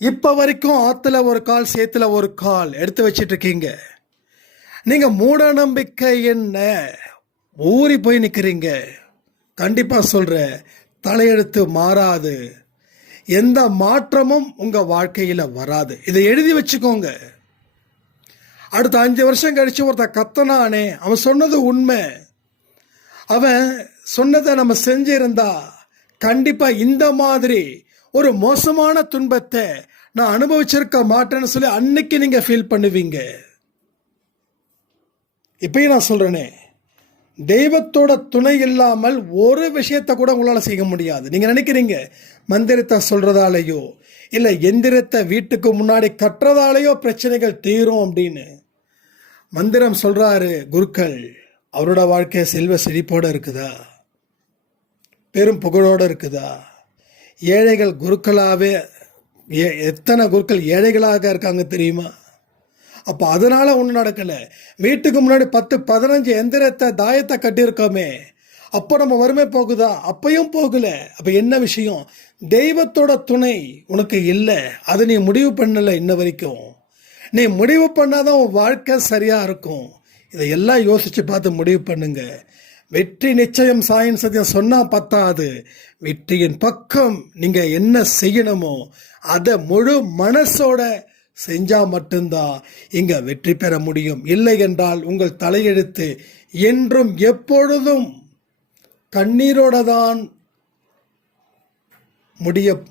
இப்போ வரைக்கும் ஆற்றுல ஒரு கால் சேத்துல ஒரு கால் எடுத்து வச்சிட்டு இருக்கீங்க. நீங்கள் மூட நம்பிக்கை என்ன ஊறி போய் நிற்கிறீங்க. கண்டிப்பாக சொல்கிறேன், தலையெழுத்து மாறாது, எந்த மாற்றமும் உங்கள் வாழ்க்கையில் வராது. இதை எழுதி வச்சுக்கோங்க. அடுத்த 5 வருஷம் கழித்து ஒருத்தன் கத்தனானே, அவன் சொன்னது உண்மை, அவன் சொன்னதை நம்ம செஞ்சிருந்தா கண்டிப்பாக இந்த மாதிரி ஒரு மோசமான துன்பத்தை நான் அனுபவிச்சிருக்க மாட்டேன்னு சொல்லி அன்னைக்கு நீங்கள் ஃபீல் பண்ணுவீங்க. இப்பயும் நான் சொல்கிறேனே, தெய்வத்தோட துணை இல்லாமல் ஒரு விஷயத்தை கூட உங்களால் செய்ய முடியாது. நீங்கள் நினைக்கிறீங்க மந்திரத்தை சொல்கிறதாலேயோ இல்லை எந்திரத்தை வீட்டுக்கு முன்னாடி கட்டுறதாலேயோ பிரச்சனைகள் தீரும் அப்படின்னு. மந்திரம் சொல்கிறாரு குருக்கள், அவரோட வாழ்க்கை செல்வ செழிப்போடு இருக்குதா, பெரும் புகழோடு இருக்குதா? ஏழைகள் குருக்களாகவே எத்தனை குருக்கள் ஏழைகளாக இருக்காங்க தெரியுமா? அப்போ அதனால் ஒன்றும் நடக்கலை. வீட்டுக்கு முன்னாடி 10-15 எந்திரத்தை தாயத்தை கட்டியிருக்கோமே, அப்போ நம்ம வறுமை போகுதா? அப்பையும் போகலை. அப்போ என்ன விஷயம்? தெய்வத்தோட துணை உனக்கு இல்லை. அதை நீ முடிவு பண்ணலை இன்ன வரைக்கும். நீ முடிவு பண்ணாதான் உன் வாழ்க்கை சரியாக இருக்கும். இதையெல்லாம் யோசித்து பார்த்து முடிவு பண்ணுங்க. வெற்றி நிச்சயம் சாயின் சத்தியம் சொன்னால் பத்தாது. வெற்றியின் பக்கம் நீங்கள் என்ன செய்யணுமோ அதை முழு மனசோட செஞ்சால் மட்டும்தான் இங்கே வெற்றி பெற முடியும். இல்லை என்றால் உங்கள் தலையெழுத்து என்றும் எப்பொழுதும் கண்ணீரோட தான் முடியும்.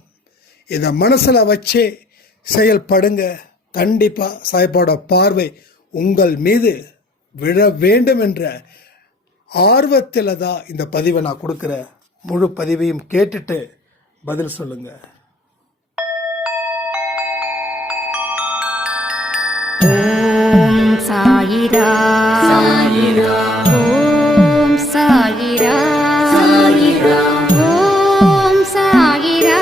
இதை மனசில் வச்சே செயல்படுங்க. கண்டிப்பாக சாய்பாட பார்வை உங்கள் மீது விழ வேண்டும் என்ற ஆர்வத்தில் தான் இந்த பதிவை நான் கொடுக்குற. முழு பதிவையும் கேட்டுட்டு பதில் சொல்லுங்க. ஓம் சாயிரா சாயிரா, ஓம் சாயிரா சாயிரா, ஓம் சாயிரா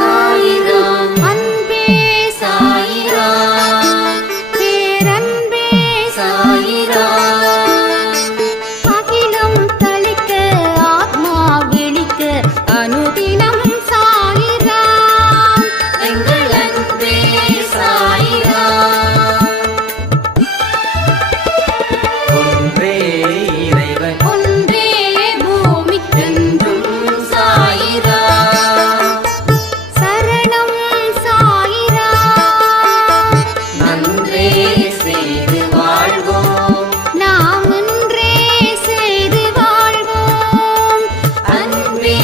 சாயிரா, அன்பே சாயிரா, பேரன்பே சாயிரா, அகிலம் தளிக்க ஆத்மா விழிக்க அனுதினம் சாயிரா, எங்கள் அன்பே சாயிரா. ஒன்றே இறைவன், ஒன்றே பூமிக்கென்றும் சாயிரா, சரணம் சாயிரா, நன்றே செய்து வாழ்வோம், நாம் ஒன்றே செய்து வாழ்வோம், அன்பே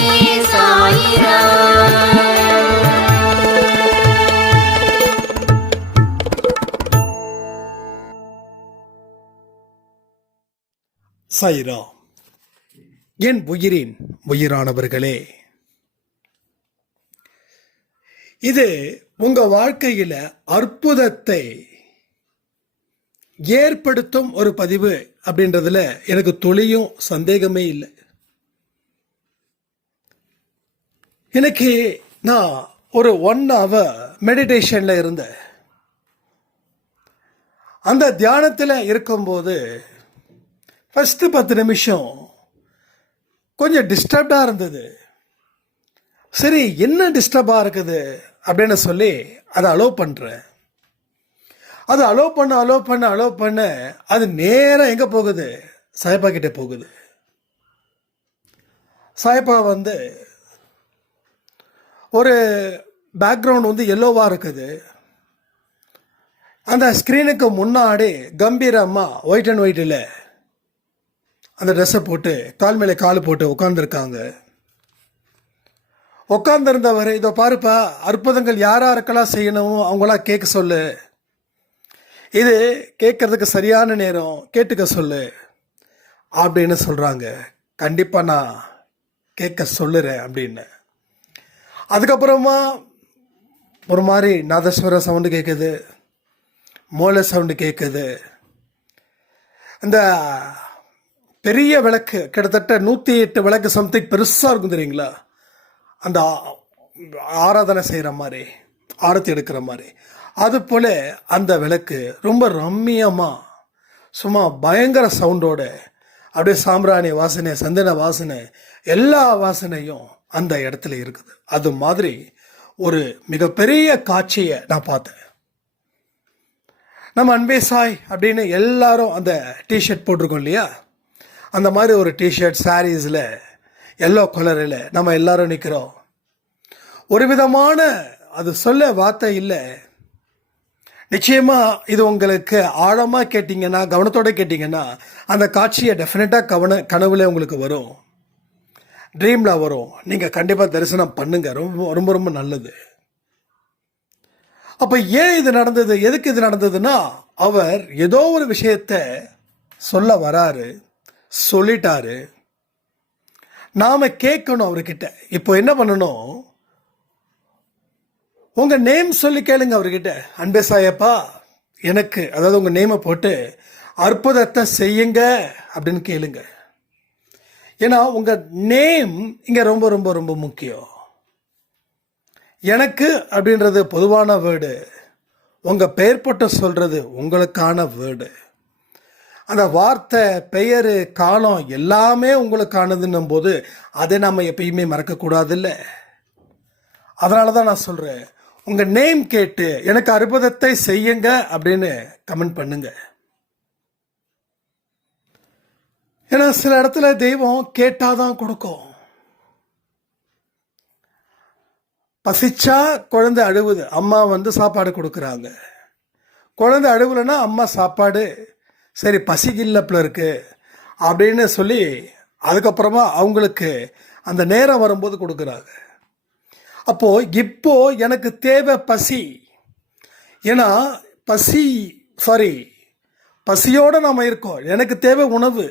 சாயிரா. சாயிரா. என் உயிரின் உயிரானவர்களே, இது உங்க வாழ்க்கையில அற்புதத்தை ஏற்படுத்தும் ஒரு பதிவு அப்படின்றதுல எனக்கு துளியும் சந்தேகமே இல்லை. எனக்கு நான் ஒரு 1 hour மெடிடேஷன்ல இருந்தேன். அந்த தியானத்தில் இருக்கும்போது ஃபஸ்ட்டு 10 நிமிஷம் கொஞ்சம் டிஸ்டர்ப்டாக இருந்தது. சரி, என்ன டிஸ்டர்பாக இருக்குது அப்படின்னு சொல்லி அதை அலோவ் பண்ணுறேன். அது அலோவ் பண்ண அது நேராக எங்கே போகுது? சாயப்பா கிட்டே போகுது. சாயப்பா ஒரு பேக்ரவுண்ட் எல்லோவாக இருக்குது. அந்த ஸ்க்ரீனுக்கு முன்னாடி கம்பீரமாக ஒயிட் அண்ட் ஒயிட்டில் அந்த ட்ரெஸ்ஸை போட்டு கால் மேலே கால் போட்டு உட்காந்துருக்காங்க. உட்காந்துருந்தவர், இதோ பாருப்பா, அற்புதங்கள் யாரெல்லாம் செய்யணும் அவங்களாம் கேட்க சொல்லு, இது கேட்கறதுக்கு சரியான நேரம், கேட்டுக்க சொல்லு அப்படின்னு சொல்கிறாங்க. கண்டிப்பாக நான் கேட்க சொல்லுறேன் அப்படின்னு. அதுக்கப்புறமா ஒரு மாதிரி நாதஸ்வர சவுண்டு கேட்குது, மோள சவுண்டு கேட்குது. இந்த பெரிய விளக்கு, கிட்டத்தட்ட 108 விளக்கு சம்திங் பெருசாக இருக்கும் தெரியுங்களா, அந்த ஆராதனை செய்கிற மாதிரி, ஆரத்தி எடுக்கிற மாதிரி, அது போல் அந்த விளக்கு ரொம்ப ரம்மியமாக சும்மா பயங்கர சவுண்டோட அப்படியே சாம்பிராணி வாசனை, சந்தன வாசனை, எல்லா வாசனையும் அந்த இடத்துல இருக்குது. அது மாதிரி ஒரு மிகப்பெரிய காட்சியை நான் பார்த்தேன். நம்ம அன்பே சாய் அப்படின்னு எல்லாரும் அந்த டிஷர்ட் போட்டிருக்கோம் இல்லையா, அந்த மாதிரி ஒரு டிஷர்ட் சாரீஸில் எல்லோ கலரில் நம்ம எல்லாரும் நிற்கிறோம். ஒரு விதமான அது சொல்ல வார்த்தை இல்லை. நிச்சயமாக இது உங்களுக்கு ஆழமாக கேட்டிங்கன்னா, கவனத்தோடு கேட்டிங்கன்னா அந்த காட்சியை டெஃபினட்டாக கனவுல உங்களுக்கு வரும், ட்ரீமில் வரும். நீங்கள் கண்டிப்பாக தரிசனம் பண்ணுங்க, ரொம்ப ரொம்ப ரொம்ப நல்லது. அப்போ ஏன் இது நடந்தது, எதுக்கு இது நடந்ததுன்னா, அவர் ஏதோ ஒரு விஷயத்தை சொல்ல வராரு, சொல்லிட்டாரு, நாம் கேட்கணும் அவர்கிட்ட. இப்போ என்ன பண்ணணும், உங்கள் நேம் சொல்லி கேளுங்க அவர்கிட்ட. அன்பே சாயப்பா எனக்கு, அதாவது உங்கள் நேமை போட்டு அற்புதத்தை செய்யுங்க அப்படின்னு கேளுங்க. ஏன்னா உங்கள் நேம் இங்கே ரொம்ப ரொம்ப ரொம்ப முக்கியம். எனக்கு அப்படின்றது பொதுவான வேர்டு, உங்கள் பெயர் போட்டு சொல்கிறது உங்களுக்கான வேர்டு. அந்த வார்த்தை, பெயர், காலம் எல்லாமே உங்களுக்கானதுன்னும் போது அதை நம்ம எப்பயுமே மறக்கக்கூடாது இல்லை. அதனால தான் நான் சொல்கிறேன், உங்கள் நேம் கேட்டு எனக்கு அற்புதத்தை செய்யுங்க அப்படின்னு கமெண்ட் பண்ணுங்க. ஏன்னா சில இடத்துல தெய்வம் கேட்டாதான் கொடுக்கும். பசிச்சா குழந்தை அழுவுது, அம்மா வந்து சாப்பாடு கொடுக்குறாங்க. குழந்தை அழுவலைன்னா அம்மா சாப்பாடு, சரி பசிக்கில்லப்பில் இருக்கு அப்படின்னு சொல்லி அதுக்கப்புறமா அவங்களுக்கு அந்த நேரம் வரும்போது கொடுக்குறாங்க. அப்போ இப்போ எனக்கு தேவை பசி. ஏன்னா பசியோடு நாம் இருக்கோம். எனக்கு தேவை உணவு.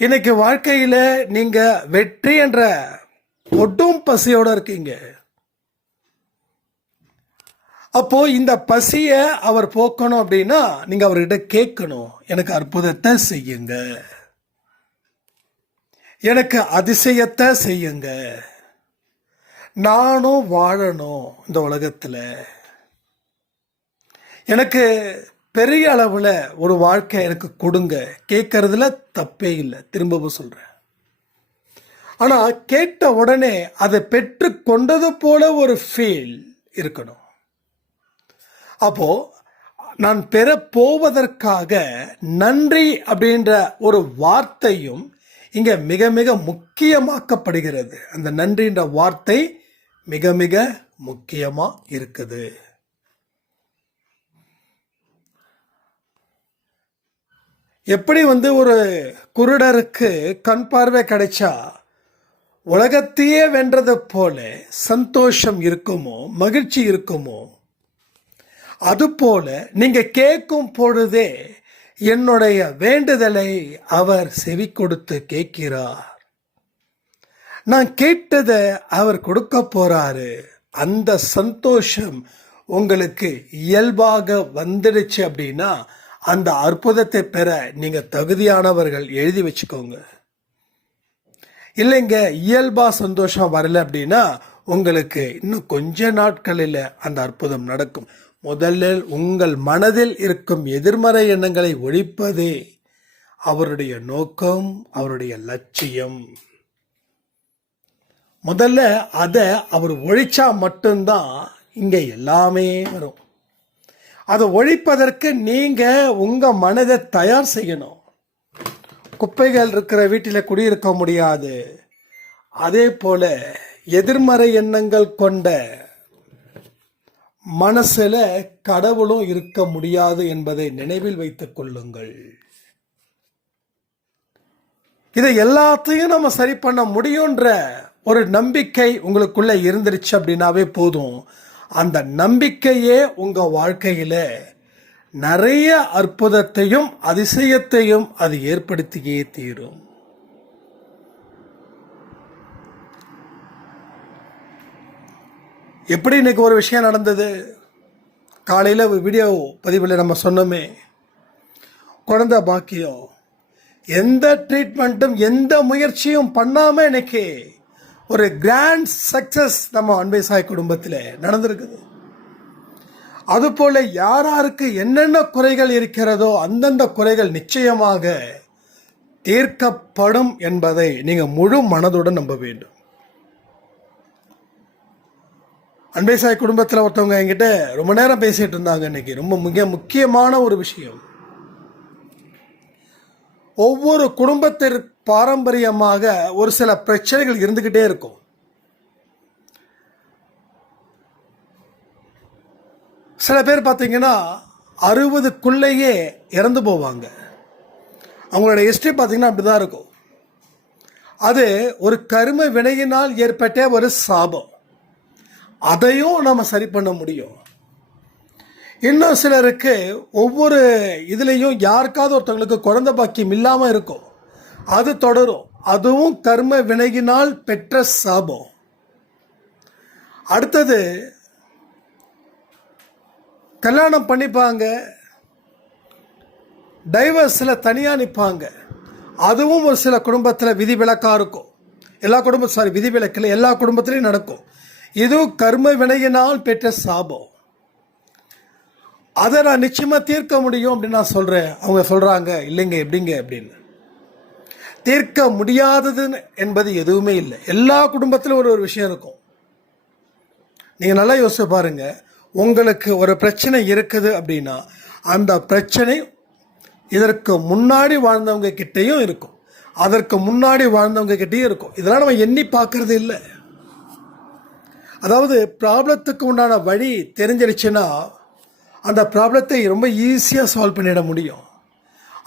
இன்னைக்கு வாழ்க்கையில் நீங்கள் வெற்றி என்ற ஒட்டும் பசியோடு இருக்கீங்க. அப்போ இந்த பசியை அவர் போக்கணும் அப்படின்னா நீங்கள் அவர்கிட்ட கேட்கணும், எனக்கு அற்புதத்தை செய்யுங்க, எனக்கு அதிசயத்தை செய்யுங்க, நானும் வாழணும் இந்த உலகத்தில், எனக்கு பெரிய அளவில் ஒரு வாழ்க்கை எனக்கு கொடுங்க. கேட்கறதுல தப்பே இல்லை, திரும்பவும் சொல்கிறேன். ஆனால் கேட்ட உடனே அதை பெற்று கொண்டது போல ஒரு ஃபீல் இருக்கணும். அப்போ நான் பெற போவதற்காக நன்றி அப்படின்ற ஒரு வார்த்தையும் இங்கே மிக மிக முக்கியமாக்கப்படுகிறது. அந்த நன்றின்ற வார்த்தை மிக மிக முக்கியமாக இருக்குது. எப்படி வந்து ஒரு குருடருக்கு கண் பார்வை கிடைச்சா உலகத்தையே வென்றது போல சந்தோஷம் இருக்குமோ, மகிழ்ச்சி இருக்குமோ, அதுபோல நீங்க கேட்கும் பொழுதே என்னுடைய வேண்டுதலை அவர் செவி கொடுத்து கேட்கிறார். நான் கேட்டதை அவர் கொடுக்க போறாரு. அந்த சந்தோஷம் உங்களுக்கு இயல்பாக வந்துடுச்சு அப்படின்னா அந்த அற்புதத்தை பெற நீங்க தகுதியானவர்கள், எழுதி வச்சுக்கோங்க. இல்லைங்க இயல்பா சந்தோஷம் வரல அப்படின்னா உங்களுக்கு இன்னும் கொஞ்ச நாட்களில் அந்த அற்புதம் நடக்கும். முதலில் உங்கள் மனதில் இருக்கும் எதிர்மறை எண்ணங்களை ஒழிப்பதே அவருடைய நோக்கம், அவருடைய லட்சியம். முதல்ல அதை அவர் ஒழிச்சா மட்டும்தான் இங்க எல்லாமே வரும். அதை ஒழிப்பதற்கு நீங்க உங்க மனதை தயார் செய்யணும். குப்பைகள் இருக்கிற வீட்டில் குடியிருக்க முடியாது. அதே போல எதிர்மறை எண்ணங்கள் கொண்ட மனசுல கடவுளும் இருக்க முடியாது என்பதை நினைவில் வைத்துக் கொள்ளுங்கள். இதை எல்லாத்தையும் நம்ம சரி பண்ண முடியுன்ற ஒரு நம்பிக்கை உங்களுக்குள்ள இருந்துருச்சு அப்படின்னாவே போதும். அந்த நம்பிக்கையே உங்க வாழ்க்கையில நிறைய அற்புதத்தையும் அதிசயத்தையும் அது ஏற்படுத்தியே தீரும். எப்படி இன்னைக்கு ஒரு விஷயம் நடந்தது, காலையில் வீடியோ பதிவில் நம்ம சொன்னோமே, குழந்தை பாக்கியம், எந்த ட்ரீட்மெண்ட்டும் எந்த முயற்சியும் பண்ணாமல் இன்னைக்கு ஒரு கிராண்ட் சக்சஸ் நம்ம அன்பே சாய் குடும்பத்தில் நடந்திருக்குது. அதுபோல யாராருக்கு என்னென்ன குறைகள் இருக்கிறதோ அந்தந்த குறைகள் நிச்சயமாக தீர்க்கப்படும் என்பதை நீங்கள் முழு மனதுடன் நம்ப வேண்டும். அன்பேசாய் குடும்பத்தில் ஒருத்தவங்க என்கிட்ட ரொம்ப நேரம் பேசிகிட்டு இருந்தாங்க. இன்னைக்கு ரொம்ப முக்கியமான ஒரு விஷயம். ஒவ்வொரு குடும்பத்திற்கு பாரம்பரியமாக ஒரு சில பிரச்சனைகள் இருந்துக்கிட்டே இருக்கும். சில பேர் பார்த்தீங்கன்னா 60க்குள்ளேயே இறந்து போவாங்க. அவங்களோட ஹிஸ்ட்ரி பார்த்தீங்கன்னா அப்படி தான் இருக்கும். அது ஒரு கர்ம வினையினால் ஏற்பட்ட ஒரு சாபம். அதையும் நம்ம சரி பண்ண முடியும். இன்னும் சிலருக்கு ஒவ்வொரு இதுலேயும் யாருக்காவது ஒருத்தவங்களுக்கு குழந்தை பாக்கியம் இல்லாமல் இருக்கும். அது தொடரும். அதுவும் கர்ம வினையினால் பெற்ற சாபம். அடுத்தது கல்யாணம் பண்ணிப்பாங்க, டைவர்ஸில் தனியாக நிற்பாங்க. அதுவும் ஒரு சில குடும்பத்தில் விதிவிலக்காக இருக்கும். விதிவிலக்கில் எல்லா குடும்பத்திலையும் நடக்கும். இதுவும் கர்ம வினையினால் பெற்ற சாபம். அதை நான் நிச்சயமாக தீர்க்க முடியும் அப்படின்னு நான் சொல்கிறேன். அவங்க சொல்கிறாங்க, இல்லைங்க எப்படிங்க அப்படின்னு. தீர்க்க முடியாதது என்பது எதுவுமே இல்லை. எல்லா குடும்பத்திலும் ஒரு விஷயம் இருக்கும். நீங்கள் நல்லா யோசிச்சு பாருங்கள். உங்களுக்கு ஒரு பிரச்சனை இருக்குது அப்படின்னா அந்த பிரச்சனை இதற்கு முன்னாடி வாழ்ந்தவங்க கிட்டேயும் இருக்கும், அதற்கு முன்னாடி வாழ்ந்தவங்க கிட்டேயும் இருக்கும். இதெல்லாம் நம்ம எண்ணி பார்க்கறது இல்லை. அதாவது ப்ராப்ளத்துக்கு உண்டான வழி தெரிஞ்சிருச்சுன்னா அந்த ப்ராப்ளத்தை ரொம்ப ஈஸியாக சால்வ் பண்ணிட முடியும்.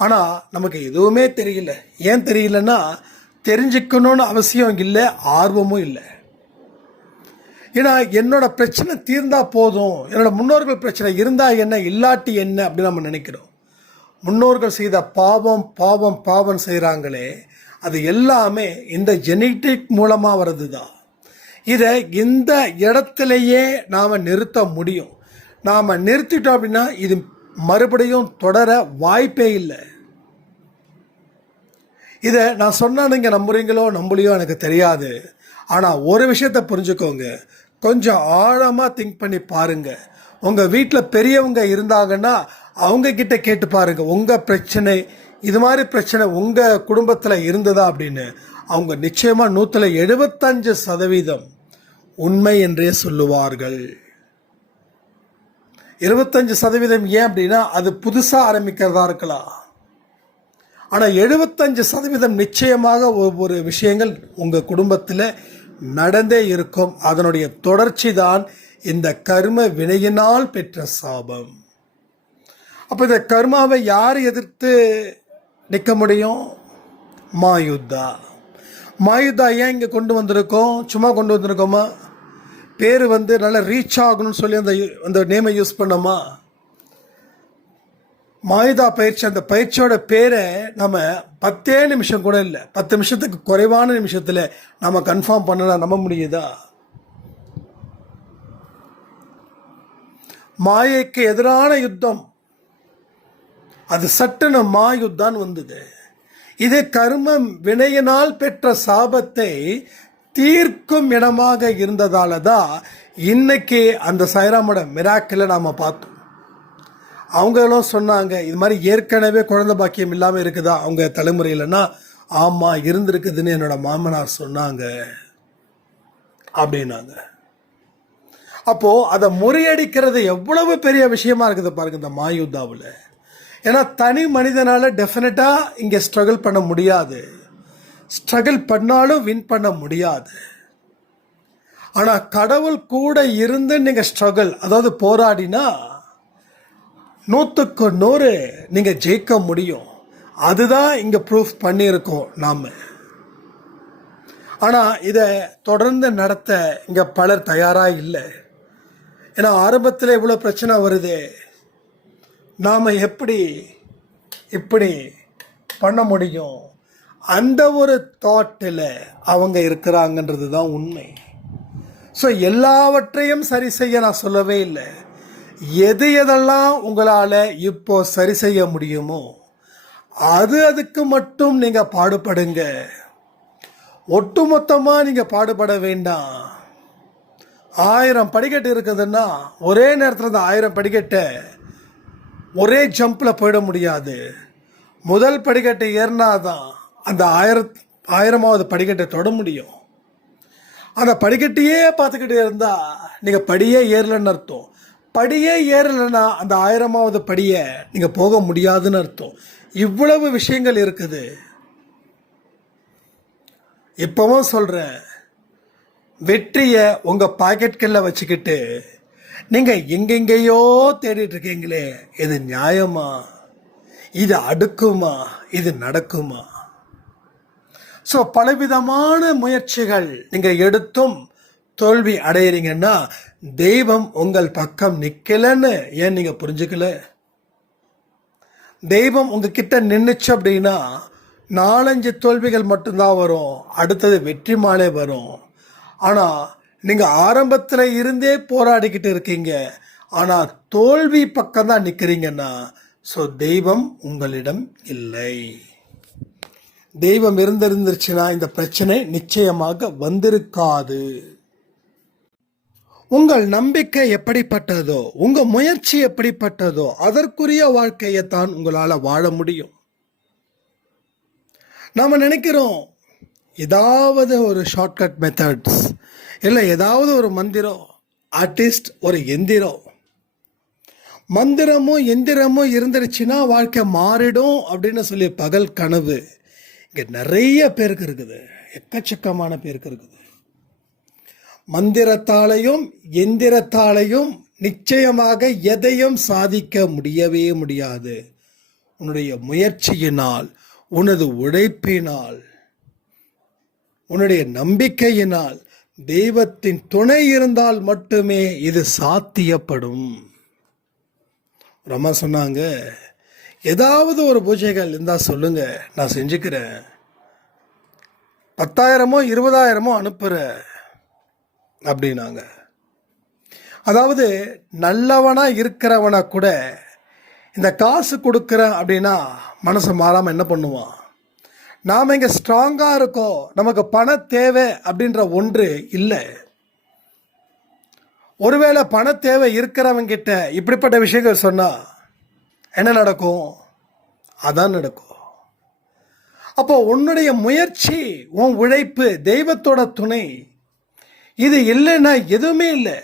ஆனால் நமக்கு எதுவுமே தெரியல. ஏன் தெரியலன்னா தெரிஞ்சுக்கணும்னு அவசியம் இல்லை, ஆர்வமும் இல்லை. ஏன்னா என்னோட பிரச்சனை தீர்ந்தா போதும், என்னோட முன்னோர்கள் பிரச்சனை இருந்தால் என்ன இல்லாட்டி என்ன அப்படின்னு நம்ம நினைக்கிறோம். முன்னோர்கள் செய்த பாவம் பாவம் பாவம் செய்கிறாங்களே, அது எல்லாமே இந்த ஜெனட்டிக் மூலமாக வர்றது தான். இதை இந்த இடத்துலையே நாம் நிறுத்த முடியும். நாம் நிறுத்திட்டோம் அப்படின்னா இது மறுபடியும் தொடர வாய்ப்பே இல்லை. இதை நான் சொன்னால் நீங்கள் நம்புறீங்களோ நம்பலையோ எனக்கு தெரியாது. ஆனால் ஒரு விஷயத்தை புரிஞ்சுக்கோங்க, கொஞ்சம் ஆழமாக திங்க் பண்ணி பாருங்கள். உங்கள் வீட்டில் பெரியவங்க இருந்தாங்கன்னா அவங்கக்கிட்ட கேட்டு பாருங்கள், உங்கள் பிரச்சனை இது மாதிரி பிரச்சனை உங்கள் குடும்பத்தில் இருந்ததா அப்படின்னு. அவங்க நிச்சயமாக 175% உண்மை என்றே சொல்லுவார்கள். 25% ஏன் அப்படின்னா அது புதுசாக ஆரம்பிக்கிறதா இருக்கலாம். ஆனால் 75% நிச்சயமாக ஒவ்வொரு விஷயங்கள் உங்கள் குடும்பத்தில் நடந்தே இருக்கும். அதனுடைய தொடர்ச்சி தான் இந்த கர்ம வினையினால் பெற்ற சாபம். அப்போ இந்த கர்மாவை யார் எதிர்த்து நிற்க முடியும்? மாயுத்தா. மாயுத்தா ஏன் இங்கே கொண்டு வந்திருக்கோம்? சும்மா கொண்டு வந்திருக்கோமா? பேர் நல்லா ரீச் ஆகணும்னு சொல்லி அந்த நேமை யூஸ் பண்ணோமா? மாயுதா பயிற்சி, அந்த பயிற்சியோட பேரை நம்ம 10 நிமிஷம் கூட இல்லை, 10 நிமிஷத்துக்கு குறைவான நிமிஷத்தில் நம்ம கன்ஃபார்ம் பண்ணலாம். நம்ப முடியுதா? மாயைக்கு எதிரான யுத்தம், அது சட்டுன்னு மாயுத்தான் வந்தது. இது கர்ம வினையினால் பெற்ற சாபத்தை தீர்க்கும் இடமாக இருந்ததால தான் இன்னைக்கு அந்த சாய்ராமோட மிராக்கிளை நாம் பார்த்தோம். அவங்களும் சொன்னாங்க, இது மாதிரி ஏற்கனவே குழந்தை பாக்கியம் இல்லாமல் இருக்குதா அவங்க தலைமுறையிலன்னா, ஆமாம் இருந்திருக்குதுன்னு என்னோட மாமனார் சொன்னாங்க அப்படின்னாங்க. அப்போது அதை முறியடிக்கிறது எவ்வளவு பெரிய விஷயமா இருக்குது பாருங்க இந்த மாயுத்தாவில். ஏன்னா தனி மனிதனால் டெஃபினட்டாக இங்கே ஸ்ட்ரகிள் பண்ண முடியாது, ஸ்ட்ரகிள் பண்ணாலும் வின் பண்ண முடியாது. ஆனால் கடவுள் கூட இருந்து நீங்கள் ஸ்ட்ரகிள், அதாவது போராடினா 100க்கு 100 நீங்கள் ஜெயிக்க முடியும். அதுதான் இங்கே ப்ரூஃப் பண்ணியிருக்கோம் நாம். ஆனால் இதை தொடர்ந்து நடத்த இங்கே பலர் தயாராக இல்லை. ஏன்னா ஆரம்பத்தில் இவ்வளோ பிரச்சனை வருது, நாம் எப்படி இப்படி பண்ண முடியும், அந்த ஒரு தாட்டில் அவங்க இருக்கிறாங்கன்றது தான் உண்மை. ஸோ எல்லாவற்றையும் சரி செய்ய நான் சொல்லவே இல்லை. எதெல்லாம் உங்களால் இப்போ சரி செய்ய முடியுமோ அதுக்கு மட்டும் நீங்கள் பாடுபடுங்க. ஒட்டுமொத்தமாக நீங்கள் பாடுபட வேண்டாம். 1000 படிக்கட்டு இருக்குதுன்னா ஒரே நேரத்தில் அந்த 1000 படிக்கட்டை ஒரே ஜம்பில் போயிட முடியாது. முதல் படிக்கட்டை ஏறினாதான் அந்த 1000வது படிக்கட்டை தொட முடியும். அந்த படிக்கட்டையே பார்த்துக்கிட்டே இருந்தா நீங்கள் படியே ஏறலன்னு அர்த்தம். படியே ஏறலைன்னா அந்த 1000வது படியை நீங்கள் போக முடியாதுன்னு அர்த்தம். இவ்வளவு விஷயங்கள் இருக்குது. இப்பவும் சொல்கிறேன், வெற்றியை உங்கள் பாக்கெட்களில் வச்சுக்கிட்டு நீங்கள் எங்கெங்கேயோ தேடிட்டு இருக்கீங்களே, இது நியாயமா? இது அடுக்குமா? இது நடக்குமா? ஸோ பலவிதமான முயற்சிகள் நீங்கள் எடுத்தும் தோல்வி அடையிறீங்கன்னா தெய்வம் உங்கள் பக்கம் நிற்கலன்னு ஏன் நீங்கள் புரிஞ்சுக்கல? தெய்வம் உங்ககிட்ட நின்றுச்சு அப்படின்னா 4-5 தோல்விகள் மட்டும்தான் வரும், அடுத்தது வெற்றி மாலை வரும். ஆனால் நீங்கள் ஆரம்பத்தில் இருந்தே போராடிக்கிட்டு இருக்கீங்க, ஆனால் தோல்வி பக்கம்தான் நிற்கிறீங்கன்னா ஸோ தெய்வம் உங்களிடம் இல்லை. தெய்வம் இருந்திருந்துச்சுன்னா இந்த பிரச்சனை நிச்சயமாக வந்திருக்காது. உங்கள் நம்பிக்கை எப்படிப்பட்டதோ, உங்க முயற்சி எப்படிப்பட்டதோ அதற்குரிய வாழ்க்கையைத்தான் உங்களால் வாழ முடியும். நாம் நினைக்கிறோம் ஏதாவது ஒரு ஷார்ட்கட் மெத்தட்ஸ், இல்லை ஏதாவது ஒரு மந்திரம், ஆர்டிஸ்ட் ஒரு எந்திரம், மந்திரமும் எந்திரமும் இருந்துருச்சுன்னா வாழ்க்கை மாறிடும் அப்படின்னு சொல்லி பகல் கனவு இங்கே நிறைய பேருக்கு இருக்குது, எக்கச்சக்கமான பேருக்கு இருக்குது. மந்திரத்தாலையும் எந்திரத்தாலையும் நிச்சயமாக எதையும் சாதிக்க முடியவே முடியாது. உன்னுடைய முயற்சியினால், உனது உழைப்பினால், உன்னுடைய நம்பிக்கையினால், தெய்வத்தின் துணை இருந்தால் மட்டுமே இது சாத்தியப்படும். ரொம்ப சொன்னாங்க, ஏதாவது ஒரு பூஜைகள் இருந்தால் சொல்லுங்க, நான் செஞ்சுக்கிறேன். 10,000மோ 20,000மோ அனுப்புகிறேன் அப்படின்னாங்க. அதாவது நல்லவனா இருக்கிறவனா கூட இந்த காசு கொடுக்குறேன் அப்படின்னா மனசு மாறாமல் என்ன பண்ணுவான்? நாம் இங்கே ஸ்ட்ராங்காக இருக்கோம், நமக்கு பண தேவை அப்படின்ற ஒன்று இல்லை. ஒருவேளை பண தேவை இருக்கிறவங்கிட்ட இப்படிப்பட்ட விஷயங்கள் சொன்னால் என்ன நடக்கும்? அதான் நடக்கும். அப்போ உன்னுடைய முயற்சி, உன் உழைப்பு, தெய்வத்தோட துணை இது இல்லைன்னா எதுவுமே இல்லை.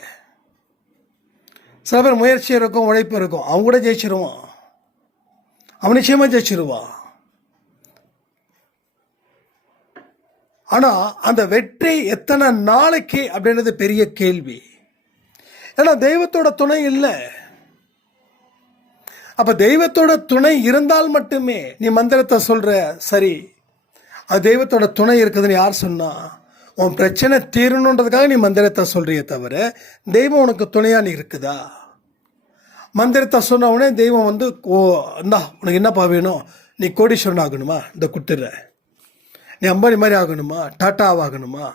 சில பேர் முயற்சி இருக்கும், உழைப்பு இருக்கும், அவன் கூட ஜெயிச்சிருவான், அவன் நிச்சயமா ஜெயிச்சிருவான். ஆனால் அந்த வெற்றி எத்தனை நாளைக்கு அப்படின்றது பெரிய கேள்வி. ஏன்னா தெய்வத்தோட துணை இல்லை. அப்போ தெய்வத்தோட துணை இருந்தால் மட்டுமே நீ மந்திரத்தை சொல்கிற, சரி அது தெய்வத்தோட துணை இருக்குதுன்னு யார் சொன்னா? உன் பிரச்சனை தீரணுன்றதுக்காக நீ மந்திரத்தை சொல்கிறியே தவிர தெய்வம் உனக்கு துணையாக நீ இருக்குதா? மந்திரத்தை சொன்ன உடனே தெய்வம் வந்து இந்தா உனக்கு என்னப்பா வேணும், நீ கோடீஸ்வரன் ஆகணுமா, இந்த கொடுத்துட்ற, நீ அம்பானி மாதிரி ஆகணுமா, டாட்டா ஆகணுமா,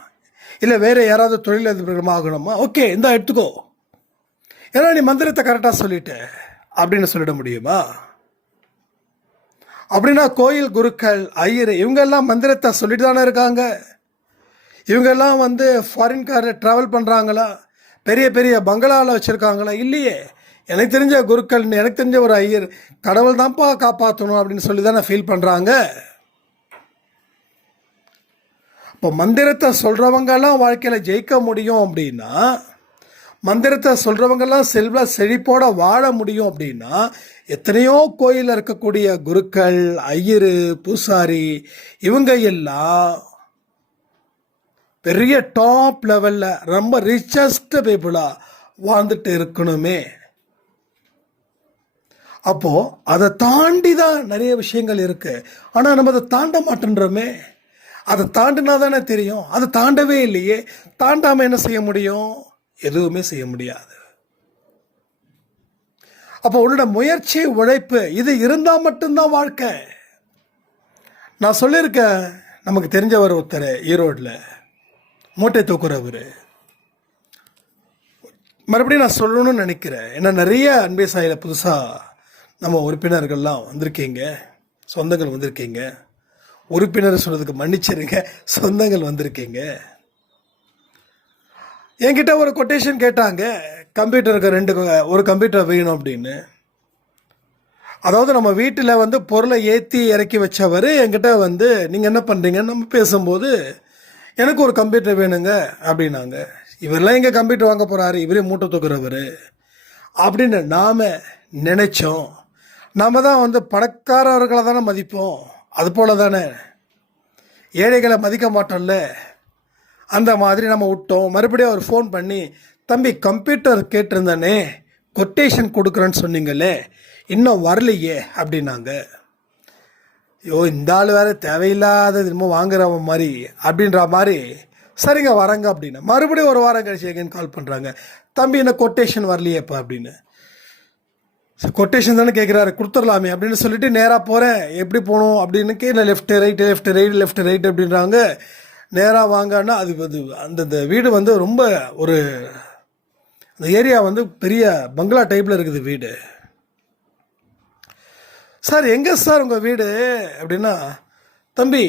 இல்லை வேறு யாராவது தொழிலதிபர்களமாக ஆகணுமா, ஓகே இந்தா எடுத்துக்கோ, ஏன்னா நீ மந்திரத்தை கரெக்டாக சொல்லிட்ட அப்படின்னு சொல்லிட முடியுமா? அப்படின்னா கோயில் குருக்கள், ஐயர் இவங்கெல்லாம் மந்திரத்தை சொல்லிட்டு தானே இருக்காங்க. இவங்கெல்லாம் வந்து ஃபாரின் காரில் ட்ராவல் பண்ணுறாங்களா, பெரிய பெரிய பங்களாவில் வச்சுருக்காங்களா? இல்லையே. எனக்கு தெரிஞ்ச குருக்கள், எனக்கு தெரிஞ்ச ஒரு ஐயர் கடவுள் தான்ப்பா காப்பாற்றணும் அப்படின்னு சொல்லி தானே ஃபீல் பண்ணுறாங்க. இப்போ மந்திரத்தை சொல்கிறவங்கெல்லாம் வாழ்க்கையில் ஜெயிக்க முடியும் அப்படின்னா, மந்திரத்தை சொல்கிறவங்கெல்லாம் செல்வ செழிப்போட வாழ முடியும் அப்படின்னா, எத்தனையோ கோயிலில் இருக்கக்கூடிய குருக்கள், ஐயரு, பூசாரி இவங்க எல்லாம் பெரிய டாப் லெவலில் ரொம்ப ரிச்சஸ்ட் பீப்புளாக வாழ்ந்துட்டு இருக்கணுமே. அப்போது அதை தாண்டி தான் நிறைய விஷயங்கள் இருக்குது. ஆனால் நம்ம அதை தாண்ட மாட்டேன்றோமே. அதை தாண்டினா தானே தெரியும். அதை தாண்டவே இல்லையே. தாண்டாமல் என்ன செய்ய முடியும்? எதுவுமே செய்ய முடியாது. அப்போ உன்னோட முயற்சி, உழைப்பு இது இருந்தால் மட்டும்தான் வாழ்க்கை. நான் சொல்லியிருக்கேன், நமக்கு தெரிஞ்சவர் ஒருத்தர் ஈரோட்டில் மூட்டை தூக்குறவர். மறுபடியும் நான் சொல்லணும்னு நினைக்கிறேன். ஏன்னா நிறைய அன்பே சாயில் புதுசாக நம்ம உறுப்பினர்கள்லாம் வந்திருக்கீங்க, சொந்தங்கள் வந்திருக்கீங்க. உறுப்பினர் சொல்கிறதுக்கு மன்னிச்சிருங்க, சொந்தங்கள் வந்திருக்கீங்க. என்கிட்ட ஒரு கொட்டேஷன் கேட்டாங்க, கம்ப்யூட்டருக்கு ஒரு கம்ப்யூட்டர் வேணும் அப்படின்னு. அதாவது நம்ம வீட்டில் வந்து பொருளை ஏற்றி இறக்கி வச்சவர் என்கிட்ட வந்து நீங்கள் என்ன பண்ணுறீங்கன்னு நம்ம பேசும்போது எனக்கு ஒரு கம்ப்யூட்டர் வேணுங்க அப்படின்னாங்க. இவரெல்லாம் எங்கே கம்ப்யூட்டர் வாங்க போகிறாரு, இவரே மூட்டை தூக்குறவர் அப்படின்னு நாம் நினைச்சோம். நாம் தான் வந்து பணக்காரர்களை தானே மதிப்போம், அது போல தானே ஏழைகளை மதிக்க மாட்டோம்ல. அந்த மாதிரி நம்ம விட்டோம். மறுபடியும் அவர் ஃபோன் பண்ணி, தம்பி கம்ப்யூட்டர் கேட்டிருந்தானே, கொட்டேஷன் கொடுக்குறேன்னு சொன்னீங்களே, இன்னும் வரலையே அப்படின்னாங்க. ஐயோ, இந்த ஆள் வேறு தேவையில்லாத இன்னும் வாங்குறவன் மாதிரி அப்படின்ற மாதிரி, சரிங்க வரங்க அப்படின்னு. மறுபடியும் ஒரு வாரம் கழிச்சு எங்கேன்னு கால் பண்ணுறாங்க, தம்பி என்ன கொட்டேஷன் வரலையேப்பா அப்படின்னு. கொட்டேஷன் தானே கேட்குறாரு, கொடுத்துடலாமே அப்படின்னு சொல்லிட்டு நேராக போகிறேன். எப்படி போகணும் அப்படின்னு கேட்க, லெஃப்ட் ரைட் அப்படின்றாங்க. நேராக வாங்கன்னா அது அந்த வீடு வந்து ரொம்ப ஒரு, அந்த ஏரியா வந்து பெரிய பங்களா டைப்பில் இருக்குது வீடு. சார் எங்கே சார் உங்கள் வீடு அப்படின்னா, தம்பி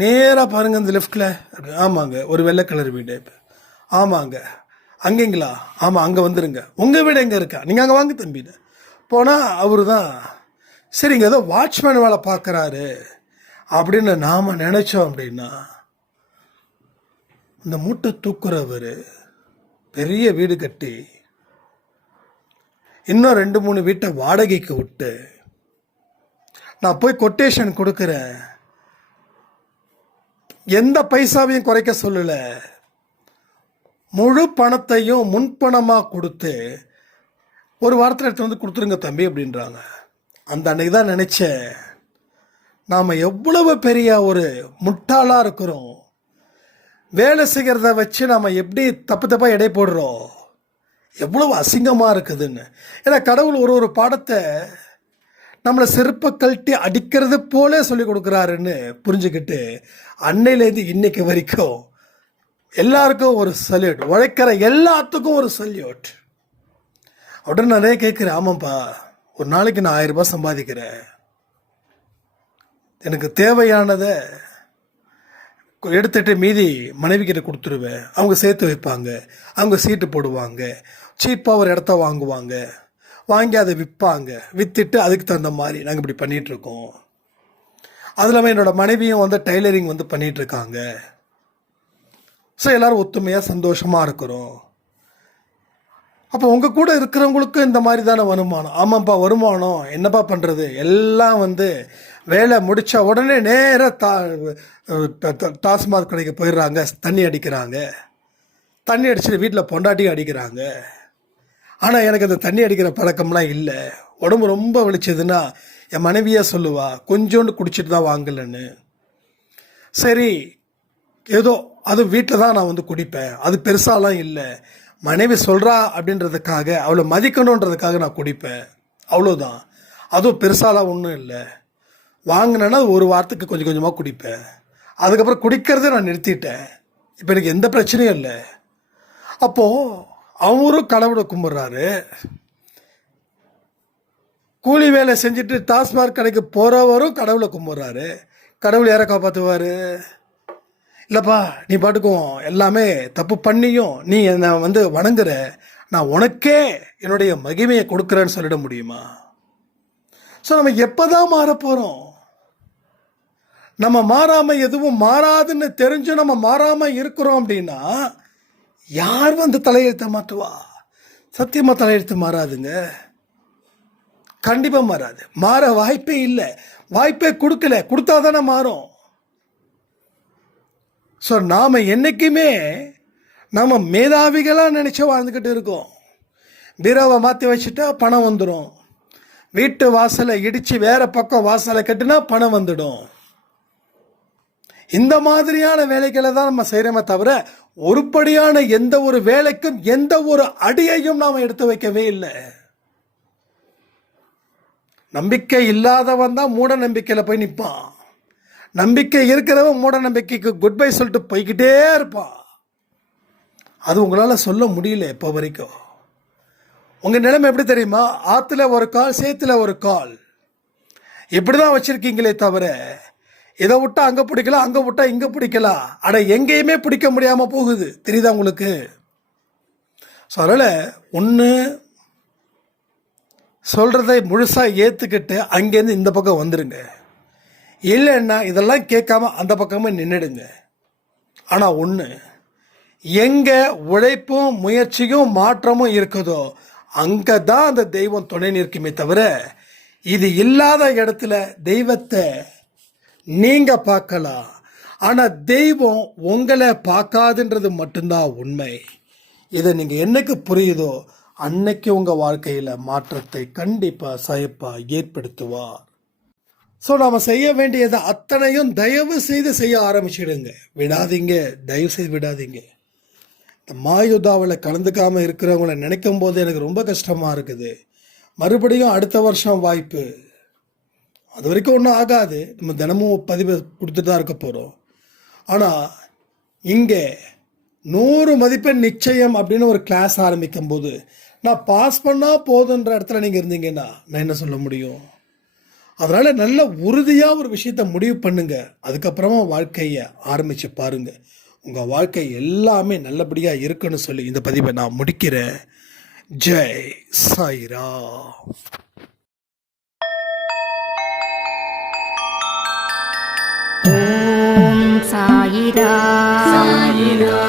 நேராக பாருங்கள் இந்த லெஃப்டில். ஆமாங்க, ஒரு வெள்ளை கலர் வீடு. ஆமாங்க, அங்கேங்களா? ஆமாம், அங்கே வந்துடுங்க. உங்கள் வீடு எங்கே இருக்கா? நீங்கள் அங்கே வாங்க தம்பின்னு போனால் அவரு தான், சரிங்க ஏதோ வாட்ச்மேன் வேலை பார்க்குறாரு அப்படின்னு நாம் நினச்சோம். அப்படின்னா இந்த மூட்டை தூக்குறவர் பெரிய வீடு கட்டி இன்னும் 2-3 வீட்டை வாடகைக்கு விட்டு, நான் போய் கொட்டேஷன் கொடுக்குறேன், எந்த பைசாவையும் குறைக்க சொல்லலை, முழு பணத்தையும் முன்பணமாக கொடுத்து ஒரு வாரத்தில் எடுத்து வந்து கொடுத்துருங்க தம்பி அப்படின்றாங்க. அந்த அன்னைக்கு தான் நினச்சேன், நாம் எவ்வளவு பெரிய ஒரு முட்டாளாக இருக்கிறோம். வேலை செய்கிறத வச்சு நாம் எப்படி தப்பாக எடை போடுறோம், எவ்வளவு அசிங்கமாக இருக்குதுன்னு. ஏன்னா கடவுள் ஒரு பாடத்தை நம்மளை செருப்பை கழட்டி அடிக்கிறது போல சொல்லி கொடுக்குறாருன்னு புரிஞ்சுக்கிட்டு, அன்னையிலேருந்து இன்னைக்கு வரைக்கும் எல்லாருக்கும் ஒரு சல்யூட், உழைக்கிற எல்லாத்துக்கும் ஒரு சல்யூட் அப்படின்னு நிறைய கேட்குறேன். ஆமாப்பா, ஒரு நாளைக்கு நான் 1000 ரூபாய் சம்பாதிக்கிறேன், எனக்கு தேவையானதை எடுத்துட்டு மீதி மனைவி கிட்ட கொடுத்துருவேன். அவங்க சேர்த்து வைப்பாங்க, அவங்க சீட்டு போடுவாங்க, சீப்பாக ஒரு இடத்த வாங்குவாங்க, வாங்கி அதை விற்பாங்க, விற்றுட்டு அதுக்கு தகுந்த மாதிரி நாங்கள் இப்படி பண்ணிகிட்ருக்கோம். அது இல்லாமல் என்னோடய மனைவியும் வந்து டைலரிங் வந்து பண்ணிகிட்ருக்காங்க. ஸோ எல்லோரும் ஒத்துமையாக சந்தோஷமாக இருக்கிறோம். அப்போ உங்கள் கூட இருக்கிறவங்களுக்கும் இந்த மாதிரி தானே வருமானம்? ஆமாப்பா வருமானம், என்னப்பா பண்ணுறது, எல்லாம் வந்து வேலை முடித்த உடனே நேராக டாஸ்மாக் கடைக்கு போயிடுறாங்க, தண்ணி அடிக்கிறாங்க, தண்ணி அடிச்சுட்டு வீட்டில் பொண்டாட்டியும் அடிக்கிறாங்க. ஆனால் எனக்கு அந்த தண்ணி அடிக்கிற பழக்கம்லாம் இல்லை. உடம்பு ரொம்ப வலிச்சதுன்னா என் மனைவியாக சொல்லுவா, கொஞ்சோண்டு குடிச்சிட்டு தான் வாங்கலன்னு. சரி ஏதோ அது வீட்டில் தான் நான் வந்து குடிப்பேன், அது பெருசாலாம் இல்லை, மனைவி சொல்கிறா அப்படின்றதுக்காக, அவளை மதிக்கணுன்றதுக்காக நான் குடிப்பேன், அவ்வளோதான். அதுவும் பெருசாலாம் ஒன்றும் இல்லை. வாங்கினேன்னா ஒரு வாரத்துக்கு கொஞ்சம் கொஞ்சமாக குடிப்பேன், அதுக்கப்புறம் குடிக்கிறத நான் நிறுத்திட்டேன். இப்போ எனக்கு எந்த பிரச்சனையும் இல்லை. அப்போது அவரும் கடவுளை கும்பிட்றாரு, கூலி வேலை செஞ்சுட்டு டாஸ்மாக் கடைக்கு போகிறவரும் கடவுளை கும்பிட்றாரு. கடவுள் யாரை காப்பாற்றுவார்? இல்லைப்பா நீ பாட்டுக்கும் எல்லாமே தப்பு பண்ணியும் நீ என்னை வந்து வணங்குற, நான் உனக்கே என்னுடைய மகிமையை கொடுக்குறேன்னு சொல்லிட முடியுமா? ஸோ நம்ம எப்போ தான் மாற போகிறோம்? நம்ம மாறாமல் எதுவும் மாறாதுன்னு தெரிஞ்சு நம்ம மாறாமல் இருக்கிறோம் அப்படின்னா யார் வந்து தலையெழுத்த மாற்றுவா? சத்தியமாக தலையெழுத்து மாறாதுங்க, கண்டிப்பாக மாறாது. மாற வாய்ப்பே இல்லை, வாய்ப்பே கொடுக்கல, கொடுத்தா தானே மாறும். ஸோ நாம் என்றைக்குமே நம்ம மேதாவிகளாக நினச்சி வாழ்ந்துக்கிட்டு இருக்கோம். பீரோவை மாற்றி வச்சுட்டா பணம் வந்துடும், வீட்டு வாசலை இடித்து வேறு பக்கம் வாசலை கட்டினா பணம் வந்துடும். இந்த மாதிரியான வேலைகளை தான் நம்ம செய்கிறோமே தவிர ஒருபடியான எந்த ஒரு வேலைக்கும் எந்த ஒரு அடியையும் நாம் எடுத்து வைக்கவே இல்லை. நம்பிக்கை இல்லாதவன் தான் மூட நம்பிக்கையில் போய் நிற்பான், நம்பிக்கை இருக்கிறவன் மூட நம்பிக்கைக்கு குட் பை சொல்லிட்டு போய்கிட்டே இருப்பான். அது உங்களால் சொல்ல முடியல இப்போ வரைக்கும். உங்கள் நிலைமை எப்படி தெரியுமா? ஆற்றுல ஒரு கால், சேத்துல ஒரு கால், இப்படி தான் வச்சுருக்கீங்களே தவிர இதை விட்டா அங்கே பிடிக்கலாம், அங்கே விட்டா இங்கே பிடிக்கலாம், அட எங்கேயுமே பிடிக்க முடியாமல் போகுது. தெரியுதா உங்களுக்கு? ஸோ அதனால் ஒன்று சொல்கிறதை முழுசாக ஏற்றுக்கிட்டு அங்கேருந்து இந்த பக்கம் வந்துடுங்க, இல்லைன்னா இதெல்லாம் கேட்காம அந்த பக்கமே நின்றுடுங்க. ஆனால் ஒன்று, எங்கே உழைப்பும் முயற்சியும் மாற்றமும் இருக்குதோ அங்கே தான் அந்த தெய்வம் துணை நிற்குமே தவிர, இது இல்லாத இடத்துல தெய்வத்தை நீங்கள் பார்க்கலாம், ஆனால் தெய்வம் உங்களை பார்க்காதுன்றது மட்டும்தான் உண்மை. இதை நீங்கள் என்னைக்கு புரியுதோ அன்னைக்கு உங்கள் வாழ்க்கையில் மாற்றத்தை கண்டிப்பாக சாயப்பா ஏற்படுத்துவார். ஸோ நாம் செய்ய வேண்டியதை அத்தனையும் தயவு செய்து செய்ய ஆரம்பிச்சிடுங்க. விடாதீங்க, தயவு செய்து விடாதீங்க. இந்த மாயுதாவில் கலந்துக்காமல் இருக்கிறவங்கள நினைக்கும் போது எனக்கு ரொம்ப கஷ்டமாக இருக்குது. மறுபடியும் அடுத்த வருஷம் வாய்ப்பு, அது வரைக்கும் ஒன்றும் ஆகாது. நம்ம தினமும் பதிவு கொடுத்துட்டு தான் இருக்க போகிறோம். ஆனால் இங்கே 100 மதிப்பெண் நிச்சயம் அப்படின்னு ஒரு கிளாஸ் ஆரம்பிக்கும் போது நான் பாஸ் பண்ணால் போதுன்ற இடத்துல நீங்கள் இருந்தீங்கன்னா நான் என்ன சொல்ல முடியும்? அதனால் நல்ல உறுதியாக ஒரு விஷயத்தை முடிவு பண்ணுங்க. அதுக்கப்புறமா வாழ்க்கையை ஆரம்பித்து பாருங்கள். உங்கள் வாழ்க்கை எல்லாமே நல்லபடியாக இருக்குன்னு சொல்லி இந்த பதிவை நான் முடிக்கிறேன். ஜெய் சாய்ராம். ஓம் சாயிரா சாயிரா